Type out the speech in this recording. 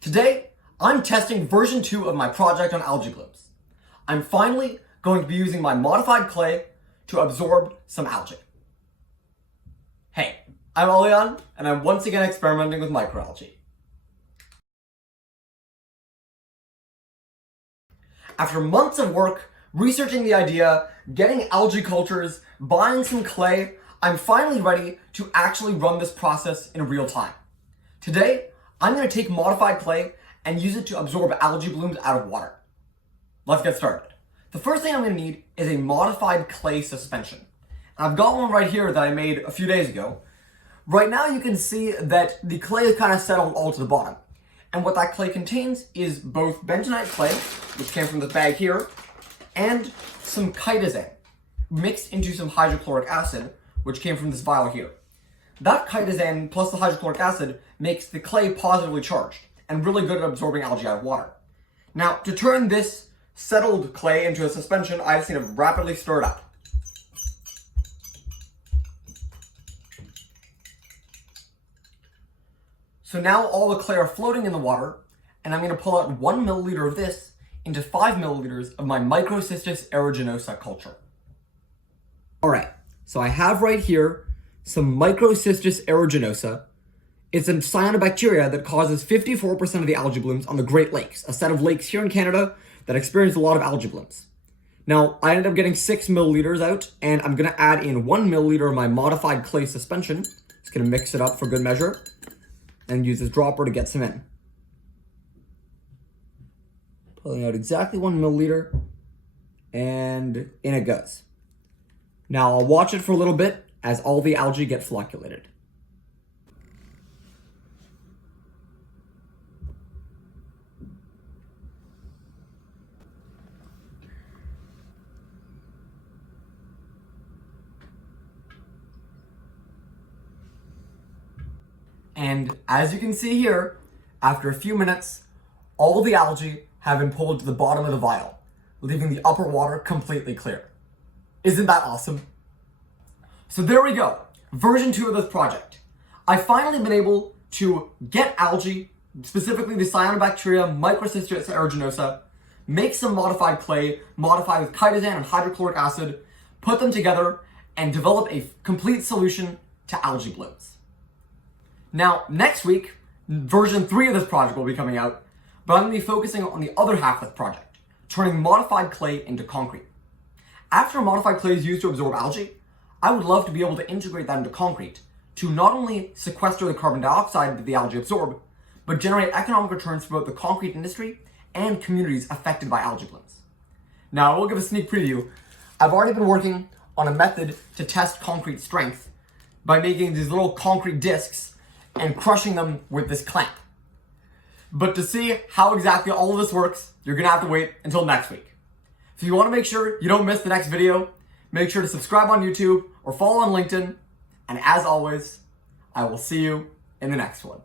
Today, I'm testing version 2 of my project on algae blooms. I'm finally going to be using my modified clay to absorb some algae. Hey, I'm Olian, and I'm once again experimenting with microalgae. After months of work, researching the idea, getting algae cultures, buying some clay, I'm finally ready to actually run this process in real time. Today, I'm going to take modified clay and use it to absorb algae blooms out of water. Let's get started. The first thing I'm going to need is a modified clay suspension. And I've got one right here that I made a few days ago. Right now you can see that the clay is kind of settled all to the bottom. And what that clay contains is both bentonite clay, which came from this bag here, and some chitosan, mixed into some hydrochloric acid, which came from this vial here. That chitosan plus the hydrochloric acid makes the clay positively charged and really good at absorbing algae out of water. Now, to turn this settled clay into a suspension, I just need to rapidly stir it up. So now all the clay are floating in the water, and I'm going to pull out 1 milliliter of this into 5 milliliters of my Microcystis aeruginosa culture. Alright, so I have right here some Microcystis aeruginosa. It's a cyanobacteria that causes 54% of the algae blooms on the Great Lakes, a set of lakes here in Canada that experience a lot of algae blooms. Now, I ended up getting 6 milliliters out, and I'm going to add in 1 milliliter of my modified clay suspension. Just going to mix it up for good measure, and use this dropper to get some in. Pulling out exactly 1 milliliter, and in it goes. Now, I'll watch it for a little bit as all the algae get flocculated. And as you can see here, after a few minutes, all the algae have been pulled to the bottom of the vial, leaving the upper water completely clear. Isn't that awesome? So there we go, version 2 of this project. I've finally been able to get algae, specifically the cyanobacteria Microcystis aeruginosa, make some modified clay, modify with chitosan and hydrochloric acid, put them together, and develop a complete solution to algae blooms. Now, next week, version 3 of this project will be coming out, but I'm going to be focusing on the other half of the project, turning modified clay into concrete. After modified clay is used to absorb algae, I would love to be able to integrate that into concrete to not only sequester the carbon dioxide that the algae absorb, but generate economic returns for both the concrete industry and communities affected by algae blooms. Now, I will give a sneak preview. I've already been working on a method to test concrete strength by making these little concrete discs and crushing them with this clamp. But to see how exactly all of this works, you're gonna have to wait until next week. If you wanna make sure you don't miss the next video, make sure to subscribe on YouTube or follow on LinkedIn. And as always, I will see you in the next one.